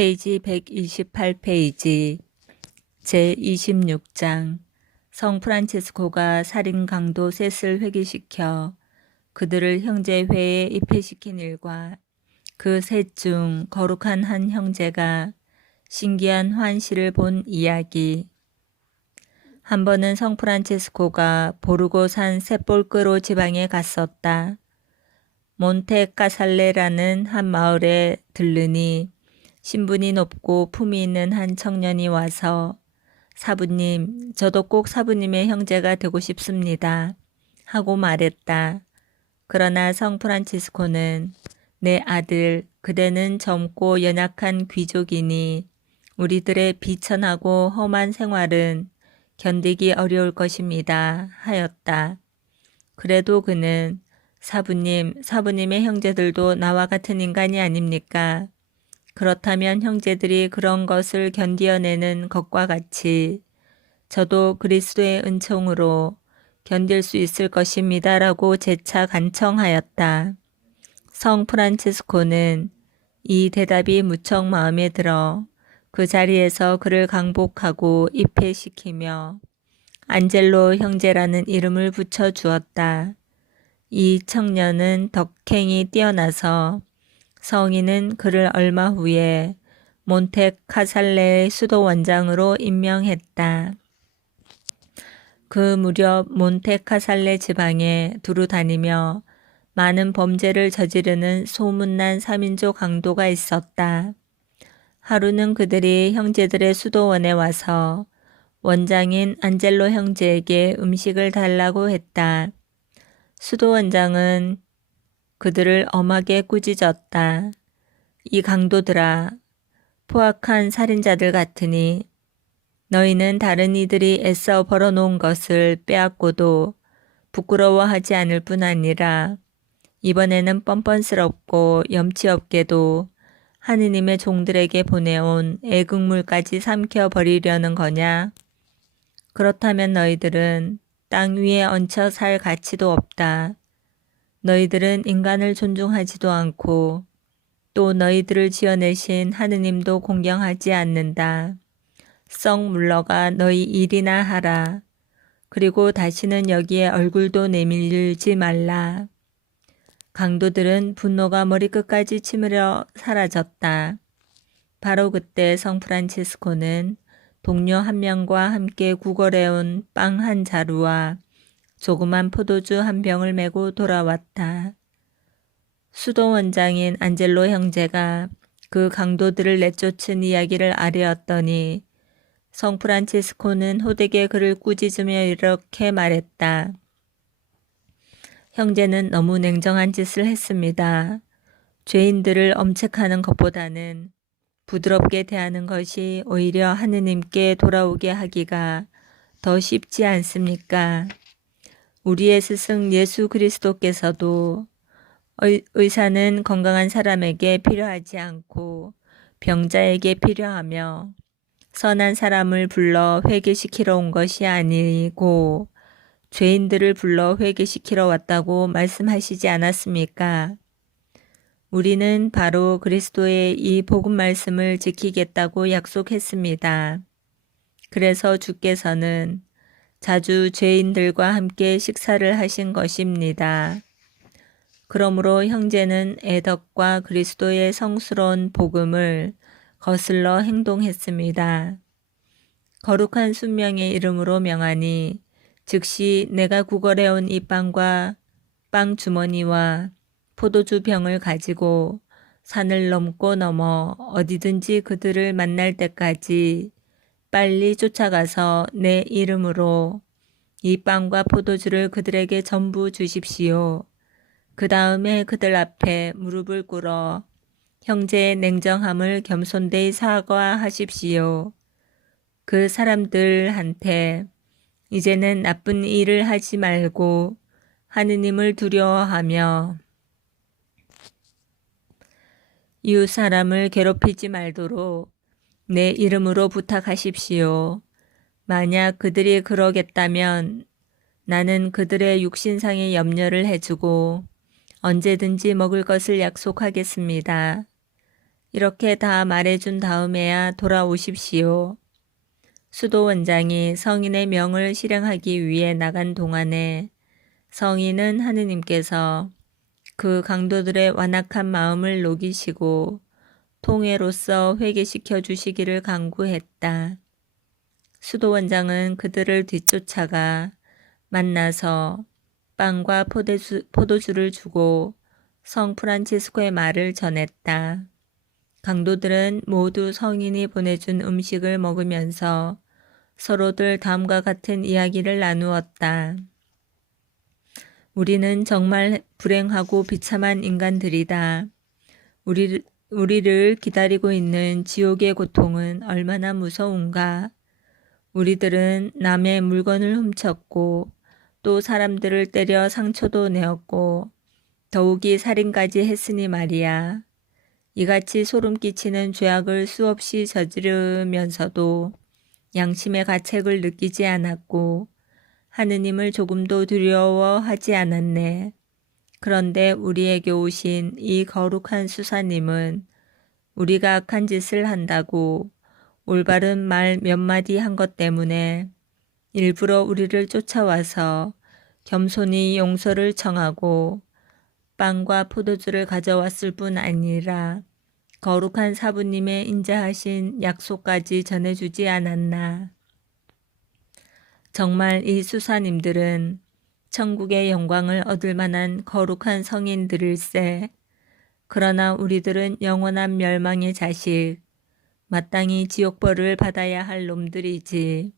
페이지 128페이지 제26장 성 프란체스코가 살인 강도 셋을 회귀시켜 그들을 형제회에 입회시킨 일과 그 셋 중 거룩한 한 형제가 신기한 환시를 본 이야기. 한 번은 성 프란체스코가 보르고산 세폴크로 지방에 갔었다. 몬테카살레라는 한 마을에 들르니 신분이 높고 품이 있는 한 청년이 와서 사부님, 저도 꼭 사부님의 형제가 되고 싶습니다. 하고 말했다. 그러나 성 프란치스코는 내 아들, 그대는 젊고 연약한 귀족이니 우리들의 비천하고 험한 생활은 견디기 어려울 것입니다. 하였다. 그래도 그는 사부님, 사부님의 형제들도 나와 같은 인간이 아닙니까? 그렇다면 형제들이 그런 것을 견디어내는 것과 같이 저도 그리스도의 은총으로 견딜 수 있을 것입니다. 라고 재차 간청하였다. 성 프란치스코는 이 대답이 무척 마음에 들어 그 자리에서 그를 강복하고 입회시키며 안젤로 형제라는 이름을 붙여 주었다. 이 청년은 덕행이 뛰어나서 성인은 그를 얼마 후에 몬테카살레의 수도 원장으로 임명했다. 그 무렵 몬테카살레 지방에 두루 다니며 많은 범죄를 저지르는 소문난 3인조 강도가 있었다. 하루는 그들이 형제들의 수도원에 와서 원장인 안젤로 형제에게 음식을 달라고 했다. 수도 원장은 그들을 엄하게 꾸짖었다. 이 강도들아, 포악한 살인자들 같으니 너희는 다른 이들이 애써 벌어놓은 것을 빼앗고도 부끄러워하지 않을 뿐 아니라 이번에는 뻔뻔스럽고 염치 없게도 하느님의 종들에게 보내온 애국물까지 삼켜버리려는 거냐? 그렇다면 너희들은 땅 위에 얹혀 살 가치도 없다. 너희들은 인간을 존중하지도 않고 또 너희들을 지어내신 하느님도 공경하지 않는다. 썩 물러가 너희 일이나 하라. 그리고 다시는 여기에 얼굴도 내밀지 말라. 강도들은 분노가 머리끝까지 치밀어 사라졌다. 바로 그때 성 프란치스코는 동료 한 명과 함께 구걸해온 빵 한 자루와 조그만 포도주 한 병을 메고 돌아왔다. 수도 원장인 안젤로 형제가 그 강도들을 내쫓은 이야기를 아뢰었더니 성 프란치스코는 호되게 그를 꾸짖으며 이렇게 말했다. 형제는 너무 냉정한 짓을 했습니다. 죄인들을 엄책하는 것보다는 부드럽게 대하는 것이 오히려 하느님께 돌아오게 하기가 더 쉽지 않습니까? 우리의 스승 예수 그리스도께서도 의사는 건강한 사람에게 필요하지 않고 병자에게 필요하며 선한 사람을 불러 회개시키러 온 것이 아니고 죄인들을 불러 회개시키러 왔다고 말씀하시지 않았습니까? 우리는 바로 그리스도의 이 복음 말씀을 지키겠다고 약속했습니다. 그래서 주께서는 자주 죄인들과 함께 식사를 하신 것입니다. 그러므로 형제는 애덕과 그리스도의 성스러운 복음을 거슬러 행동했습니다. 거룩한 순명의 이름으로 명하니 즉시 내가 구걸해온 이 빵과 빵 주머니와 포도주 병을 가지고 산을 넘고 넘어 어디든지 그들을 만날 때까지 빨리 쫓아가서 내 이름으로 이 빵과 포도주를 그들에게 전부 주십시오. 그 다음에 그들 앞에 무릎을 꿇어 형제의 냉정함을 겸손되이 사과하십시오. 그 사람들한테 이제는 나쁜 일을 하지 말고 하느님을 두려워하며 이웃 사람을 괴롭히지 말도록 내 이름으로 부탁하십시오. 만약 그들이 그러겠다면 나는 그들의 육신상의 염려를 해주고 언제든지 먹을 것을 약속하겠습니다. 이렇게 다 말해준 다음에야 돌아오십시오. 수도 원장이 성인의 명을 실행하기 위해 나간 동안에 성인은 하느님께서 그 강도들의 완악한 마음을 녹이시고 통해로서 회개시켜 주시기를 간구했다. 수도 원장은 그들을 뒤쫓아가 만나서 빵과 포도주를 주고 성 프란치스코의 말을 전했다. 강도들은 모두 성인이 보내준 음식을 먹으면서 서로들 다음과 같은 이야기를 나누었다. 우리는 정말 불행하고 비참한 인간들이다. 우리를 기다리고 있는 지옥의 고통은 얼마나 무서운가. 우리들은 남의 물건을 훔쳤고 또 사람들을 때려 상처도 내었고 더욱이 살인까지 했으니 말이야. 이같이 소름 끼치는 죄악을 수없이 저지르면서도 양심의 가책을 느끼지 않았고 하느님을 조금도 두려워하지 않았네. 그런데 우리에게 오신 이 거룩한 수사님은 우리가 악한 짓을 한다고 올바른 말 몇 마디 한 것 때문에 일부러 우리를 쫓아와서 겸손히 용서를 청하고 빵과 포도주를 가져왔을 뿐 아니라 거룩한 사부님의 인자하신 약속까지 전해주지 않았나. 정말 이 수사님들은 천국의 영광을 얻을 만한 거룩한 성인들일세. 그러나 우리들은 영원한 멸망의 자식, 마땅히 지옥벌을 받아야 할 놈들이지.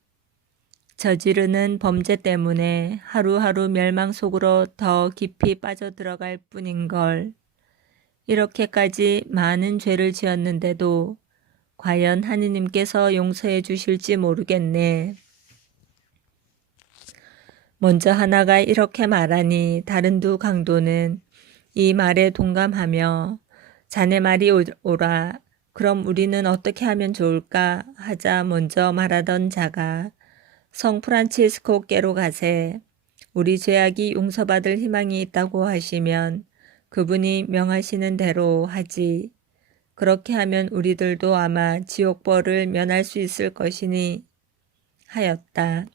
저지르는 범죄 때문에 하루하루 멸망 속으로 더 깊이 빠져들어갈 뿐인걸. 이렇게까지 많은 죄를 지었는데도 과연 하느님께서 용서해 주실지 모르겠네. 먼저 하나가 이렇게 말하니 다른 두 강도는 이 말에 동감하며 자네 말이 옳아. 그럼 우리는 어떻게 하면 좋을까 하자 먼저 말하던 자가 성 프란치스코께로 가세. 우리 죄악이 용서받을 희망이 있다고 하시면 그분이 명하시는 대로 하지. 그렇게 하면 우리들도 아마 지옥벌을 면할 수 있을 것이니 하였다.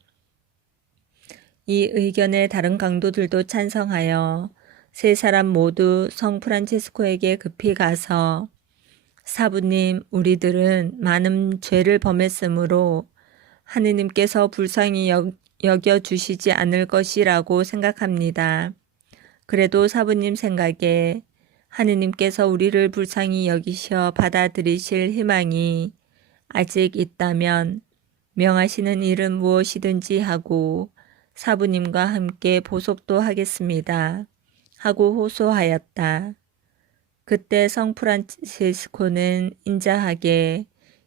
이 의견에 다른 강도들도 찬성하여 세 사람 모두 성 프란치스코에게 급히 가서 사부님, 우리들은 많은 죄를 범했으므로 하느님께서 불쌍히 여겨주시지 않을 것이라고 생각합니다. 그래도 사부님 생각에 하느님께서 우리를 불쌍히 여기셔 받아들이실 희망이 아직 있다면 명하시는 일은 무엇이든지 하고 사부님과 함께 보석도 하겠습니다. 하고 호소하였다. 그때 성 프란치스코는 인자하게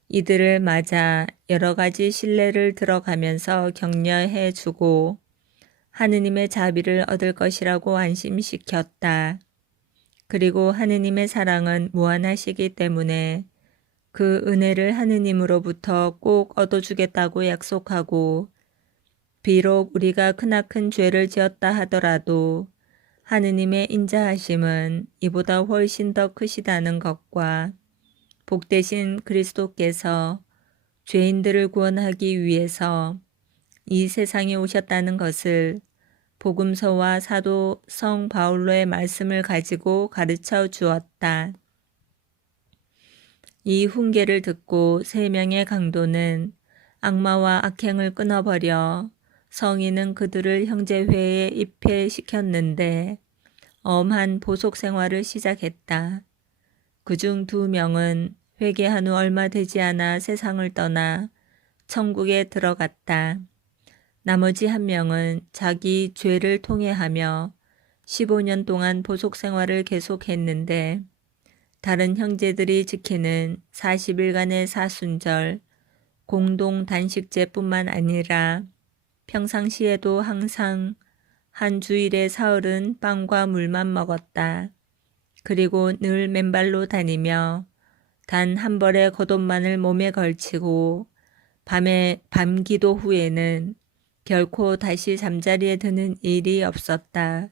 이들을 맞아 여러 가지 신뢰를 들어가면서 격려해 주고 하느님의 자비를 얻을 것이라고 안심시켰다. 그리고 하느님의 사랑은 무한하시기 때문에 그 은혜를 하느님으로부터 꼭 얻어주겠다고 약속하고 비록 우리가 크나큰 죄를 지었다 하더라도 하느님의 인자하심은 이보다 훨씬 더 크시다는 것과 복되신 그리스도께서 죄인들을 구원하기 위해서 이 세상에 오셨다는 것을 복음서와 사도 성 바울로의 말씀을 가지고 가르쳐 주었다. 이 훈계를 듣고 세 명의 강도는 악마와 악행을 끊어버려 성인은 그들을 형제회에 입회시켰는데 엄한 보속 생활을 시작했다. 그중 2명은 회개한 후 얼마 되지 않아 세상을 떠나 천국에 들어갔다. 나머지 1명은 자기 죄를 통회하며 15년 동안 보속 생활을 계속했는데 다른 형제들이 지키는 40일간의 사순절, 공동 단식제뿐만 아니라 평상시에도 항상 한 주일에 사흘은 빵과 물만 먹었다. 그리고 늘 맨발로 다니며 단 한 벌의 겉옷만을 몸에 걸치고 밤기도 후에는 결코 다시 잠자리에 드는 일이 없었다.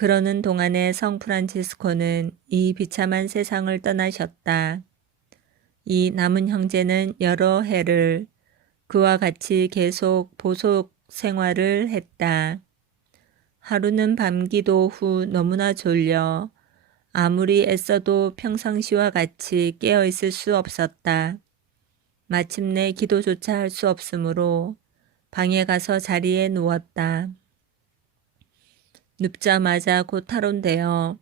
그러는 동안에 성 프란치스코는 이 비참한 세상을 떠나셨다. 이 남은 형제는 여러 해를 그와 같이 계속 보속 생활을 했다. 하루는 밤기도 후 너무나 졸려 아무리 애써도 평상시와 같이 깨어 있을 수 없었다. 마침내 기도조차 할 수 없으므로 방에 가서 자리에 누웠다. 눕자마자 곧 탈원되어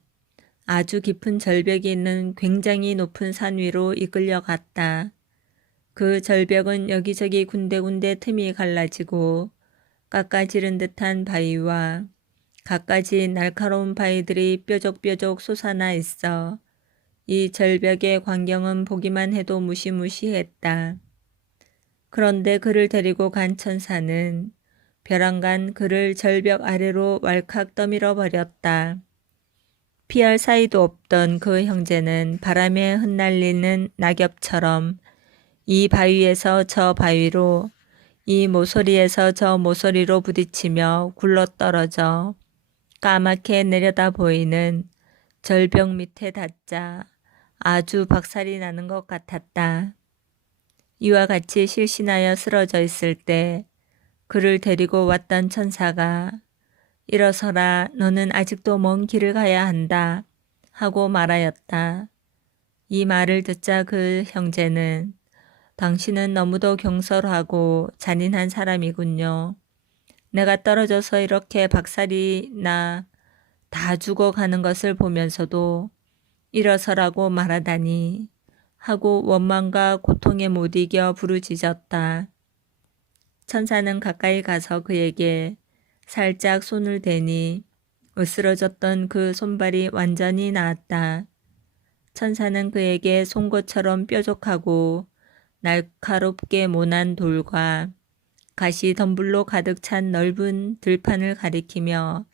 아주 깊은 절벽이 있는 굉장히 높은 산 위로 이끌려 갔다. 그 절벽은 여기저기 군데군데 틈이 갈라지고 깎아지른 듯한 바위와 갖가지 날카로운 바위들이 뾰족뾰족 솟아나 있어 이 절벽의 광경은 보기만 해도 무시무시했다. 그런데 그를 데리고 간 천사는 벼랑간 그를 절벽 아래로 왈칵 떠밀어 버렸다. 피할 사이도 없던 그 형제는 바람에 흩날리는 낙엽처럼 이 바위에서 저 바위로, 이 모서리에서 저 모서리로 부딪히며 굴러떨어져 까맣게 내려다 보이는 절벽 밑에 닿자 아주 박살이 나는 것 같았다. 이와 같이 실신하여 쓰러져 있을 때 그를 데리고 왔던 천사가 일어서라, 너는 아직도 먼 길을 가야 한다 하고 말하였다. 이 말을 듣자 그 형제는 당신은 너무도 경솔하고 잔인한 사람이군요. 내가 떨어져서 이렇게 박살이 나 다 죽어가는 것을 보면서도 일어서라고 말하다니 하고 원망과 고통에 못 이겨 부르짖었다. 천사는 가까이 가서 그에게 살짝 손을 대니 으스러졌던 그 손발이 완전히 나았다. 천사는 그에게 송곳처럼 뾰족하고 날카롭게 모난 돌과 가시 덤불로 가득 찬 넓은 들판을 가리키며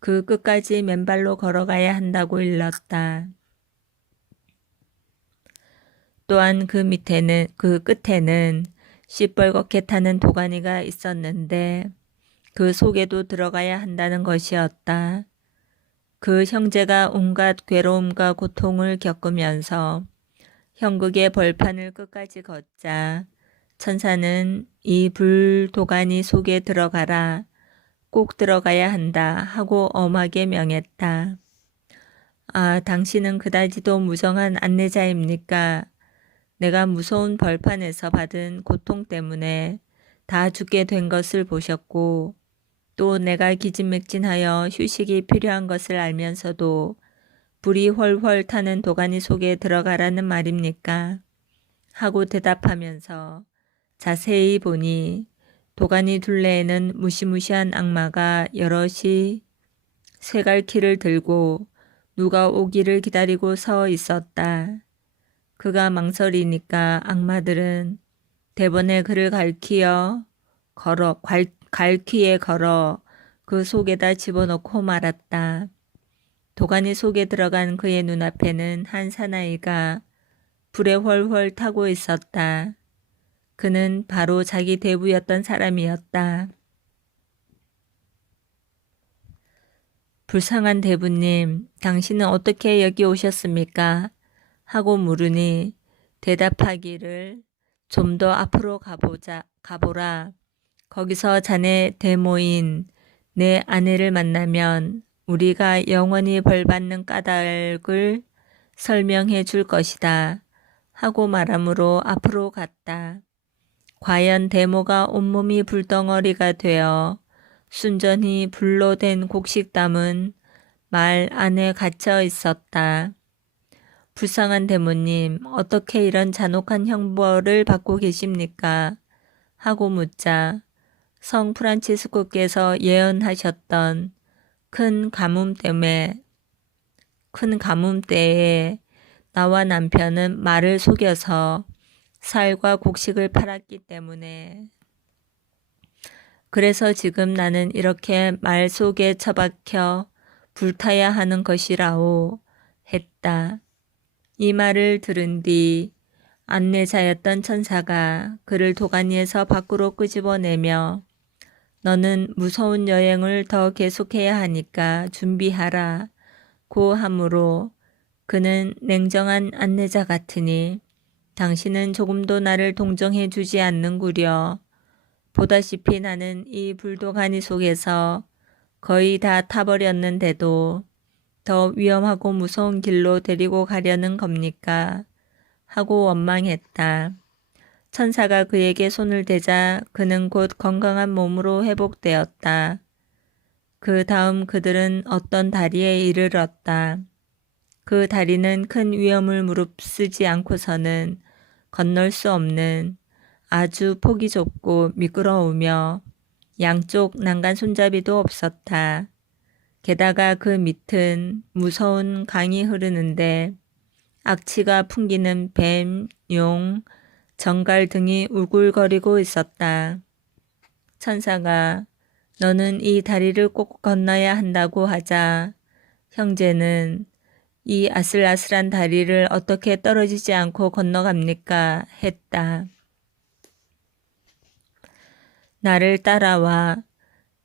그 끝까지 맨발로 걸어가야 한다고 일렀다. 또한 그 끝에는 시뻘겋게 타는 도가니가 있었는데 그 속에도 들어가야 한다는 것이었다. 그 형제가 온갖 괴로움과 고통을 겪으면서 형극의 벌판을 끝까지 걷자 천사는 이 불도가니 속에 들어가라, 꼭 들어가야 한다 하고 엄하게 명했다. 아, 당신은 그다지도 무정한 안내자입니까? 내가 무서운 벌판에서 받은 고통 때문에 다 죽게 된 것을 보셨고 또 내가 기진맥진하여 휴식이 필요한 것을 알면서도 불이 훨훨 타는 도가니 속에 들어가라는 말입니까? 하고 대답하면서 자세히 보니 도가니 둘레에는 무시무시한 악마가 여럿이 쇠갈퀴를 들고 누가 오기를 기다리고 서 있었다. 그가 망설이니까 악마들은 대번에 그를 갈퀴에 걸어 그 속에다 집어넣고 말았다. 도가니 속에 들어간 그의 눈앞에는 한 사나이가 불에 훨훨 타고 있었다. 그는 바로 자기 대부였던 사람이었다. 불쌍한 대부님, 당신은 어떻게 여기 오셨습니까? 하고 물으니 대답하기를 좀 더 앞으로 가보라. 거기서 자네 대모인 내 아내를 만나면 우리가 영원히 벌받는 까닭을 설명해 줄 것이다. 하고 말하므로 앞으로 갔다. 과연 대모가 온몸이 불덩어리가 되어 순전히 불로 된 곡식담은 말 안에 갇혀 있었다. 불쌍한 대모님, 어떻게 이런 잔혹한 형벌을 받고 계십니까? 하고 묻자 성 프란치스코께서 예언하셨던 큰 가뭄 때에 나와 남편은 말을 속여서 쌀과 곡식을 팔았기 때문에 그래서 지금 나는 이렇게 말 속에 처박혀 불타야 하는 것이라오 했다. 이 말을 들은 뒤 안내자였던 천사가 그를 도가니에서 밖으로 끄집어내며 너는 무서운 여행을 더 계속해야 하니까 준비하라. 고 하므로 그는 냉정한 안내자 같으니 당신은 조금도 나를 동정해 주지 않는구려. 보다시피 나는 이 불도가니 속에서 거의 다 타버렸는데도 더 위험하고 무서운 길로 데리고 가려는 겁니까? 하고 원망했다. 천사가 그에게 손을 대자 그는 곧 건강한 몸으로 회복되었다. 그 다음 그들은 어떤 다리에 이르렀다. 그 다리는 큰 위험을 무릅쓰지 않고서는 건널 수 없는 아주 폭이 좁고 미끄러우며 양쪽 난간 손잡이도 없었다. 게다가 그 밑은 무서운 강이 흐르는데 악취가 풍기는 뱀, 용, 정갈 등이 우글거리고 있었다. 천사가 너는 이 다리를 꼭 건너야 한다고 하자 형제는 이 아슬아슬한 다리를 어떻게 떨어지지 않고 건너갑니까? 했다. 나를 따라와.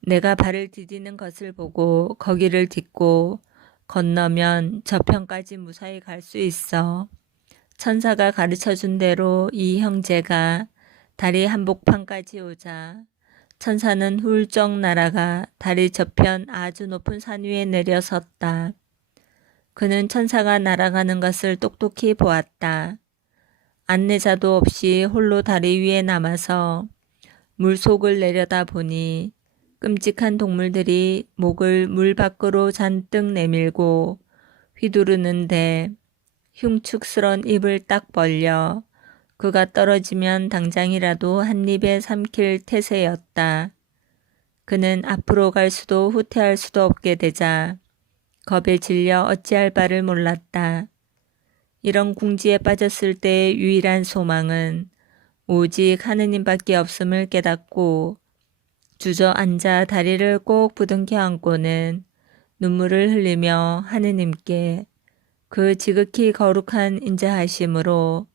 내가 발을 디디는 것을 보고 거기를 딛고 건너면 저편까지 무사히 갈 수 있어. 천사가 가르쳐준 대로 이 형제가 다리 한복판까지 오자 천사는 훌쩍 날아가 다리 저편 아주 높은 산 위에 내려섰다. 그는 천사가 날아가는 것을 똑똑히 보았다. 안내자도 없이 홀로 다리 위에 남아서 물속을 내려다 보니 끔찍한 동물들이 목을 물 밖으로 잔뜩 내밀고 휘두르는데 흉측스런 입을 딱 벌려 그가 떨어지면 당장이라도 한 입에 삼킬 태세였다. 그는 앞으로 갈 수도 후퇴할 수도 없게 되자 겁에 질려 어찌할 바를 몰랐다. 이런 궁지에 빠졌을 때의 유일한 소망은 오직 하느님밖에 없음을 깨닫고 주저앉아 다리를 꼭 부둥켜 안고는 눈물을 흘리며 하느님께 그 지극히 거룩한 인자하심으로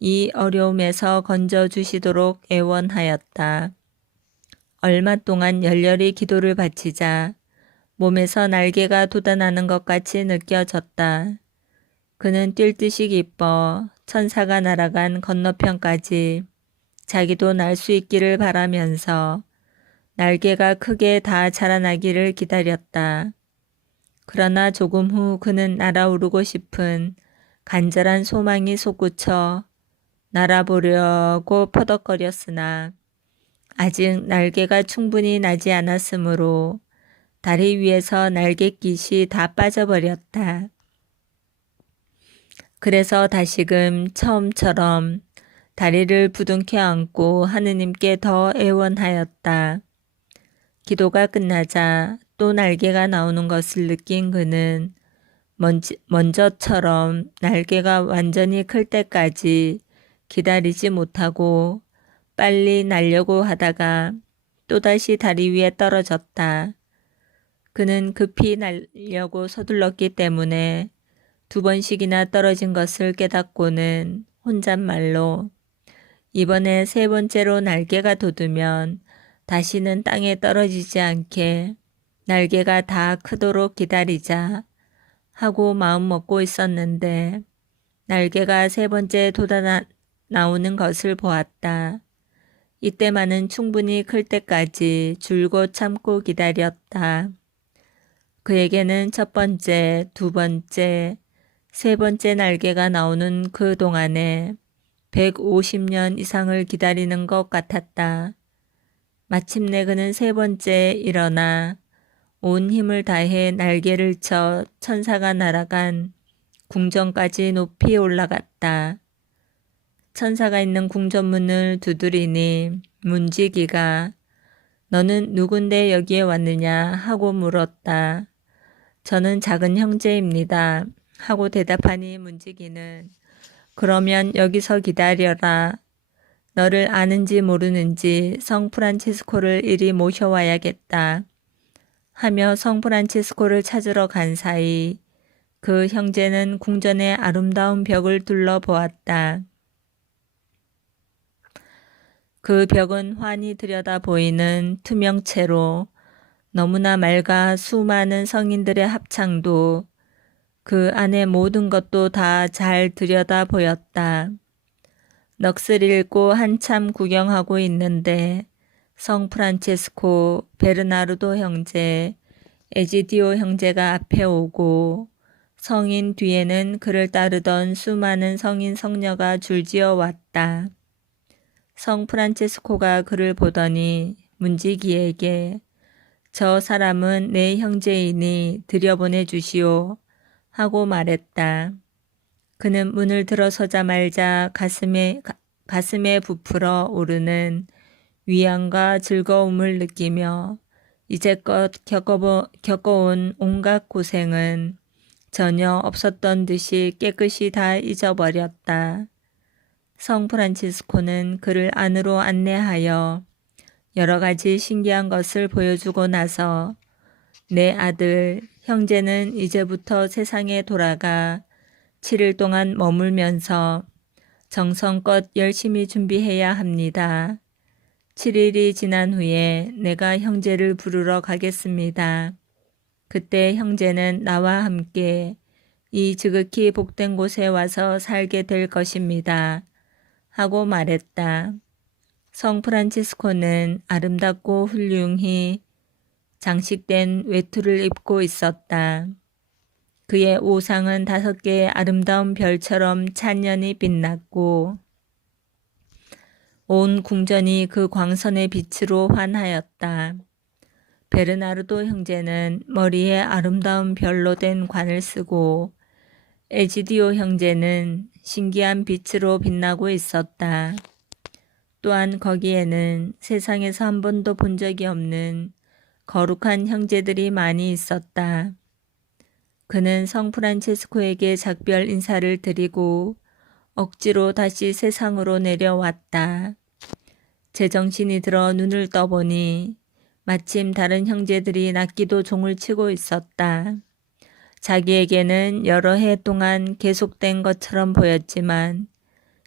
이 어려움에서 건져주시도록 애원하였다. 얼마 동안 열렬히 기도를 바치자 몸에서 날개가 돋아나는 것 같이 느껴졌다. 그는 뛸 듯이 기뻐 천사가 날아간 건너편까지 자기도 날 수 있기를 바라면서 날개가 크게 다 자라나기를 기다렸다. 그러나 조금 후 그는 날아오르고 싶은 간절한 소망이 솟구쳐 날아보려고 퍼덕거렸으나 아직 날개가 충분히 나지 않았으므로 다리 위에서 날갯깃이 다 빠져버렸다. 그래서 다시금 처음처럼 다리를 부둥켜 안고 하느님께 더 애원하였다. 기도가 끝나자 또 날개가 나오는 것을 느낀 그는 먼저처럼 날개가 완전히 클 때까지 기다리지 못하고 빨리 날려고 하다가 또다시 다리 위에 떨어졌다. 그는 급히 날려고 서둘렀기 때문에 2번씩이나 떨어진 것을 깨닫고는 혼잣말로 이번에 3번째로 날개가 돋으면 다시는 땅에 떨어지지 않게 날개가 다 크도록 기다리자 하고 마음 먹고 있었는데 날개가 3번째 돋아나오는 것을 보았다. 이때만은 충분히 클 때까지 줄곧 참고 기다렸다. 그에게는 1번째, 2번째, 3번째 날개가 나오는 그 동안에 150년 이상을 기다리는 것 같았다. 마침내 그는 3번째에 일어나 온 힘을 다해 날개를 쳐 천사가 날아간 궁전까지 높이 올라갔다. 천사가 있는 궁전문을 두드리니 문지기가 너는 누군데 여기에 왔느냐 하고 물었다. 저는 작은 형제입니다. 하고 대답하니 문지기는 그러면 여기서 기다려라. 너를 아는지 모르는지 성 프란치스코를 이리 모셔와야겠다. 하며 성 프란치스코를 찾으러 간 사이 그 형제는 궁전의 아름다운 벽을 둘러보았다. 그 벽은 환히 들여다 보이는 투명체로 너무나 맑아 수많은 성인들의 합창도 그 안의 모든 것도 다 잘 들여다 보였다. 넋을 잃고 한참 구경하고 있는데 성 프란체스코, 베르나르도 형제, 에지디오 형제가 앞에 오고 성인 뒤에는 그를 따르던 수많은 성인 성녀가 줄지어 왔다. 성 프란체스코가 그를 보더니 문지기에게 저 사람은 내 형제이니 들여보내 주시오 하고 말했다. 그는 문을 들어서자마자 가슴에 부풀어 오르는 위안과 즐거움을 느끼며 이제껏 겪어온 온갖 고생은 전혀 없었던 듯이 깨끗이 다 잊어버렸다. 성 프란치스코는 그를 안으로 안내하여 여러 가지 신기한 것을 보여주고 나서 내 아들, 형제는 이제부터 세상에 돌아가 7일 동안 머물면서 정성껏 열심히 준비해야 합니다. 7일이 지난 후에 내가 형제를 부르러 가겠습니다. 그때 형제는 나와 함께 이 지극히 복된 곳에 와서 살게 될 것입니다. 하고 말했다. 성 프란치스코는 아름답고 훌륭히 장식된 외투를 입고 있었다. 그의 오상은 5개의 아름다운 별처럼 찬연히 빛났고 온 궁전이 그 광선의 빛으로 환하였다. 베르나르도 형제는 머리에 아름다운 별로 된 관을 쓰고 에지디오 형제는 신기한 빛으로 빛나고 있었다. 또한 거기에는 세상에서 한 번도 본 적이 없는 거룩한 형제들이 많이 있었다. 그는 성 프란체스코에게 작별 인사를 드리고 억지로 다시 세상으로 내려왔다. 제정신이 들어 눈을 떠보니 마침 다른 형제들이 낫기도 종을 치고 있었다. 자기에게는 여러 해 동안 계속된 것처럼 보였지만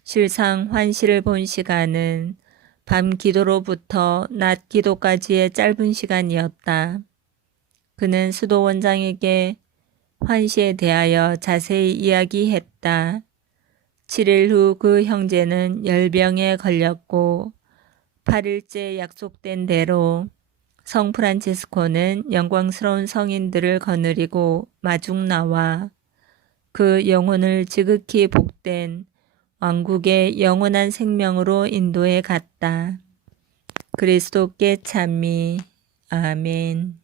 실상 환시를 본 시간은 밤 기도로부터 낮 기도까지의 짧은 시간이었다. 그는 수도 원장에게 환시에 대하여 자세히 이야기했다. 7일 후 그 형제는 열병에 걸렸고 8일째 약속된 대로 성 프란체스코는 영광스러운 성인들을 거느리고 마중 나와 그 영혼을 지극히 복된 왕국의 영원한 생명으로 인도해 갔다. 그리스도께 찬미. 아멘.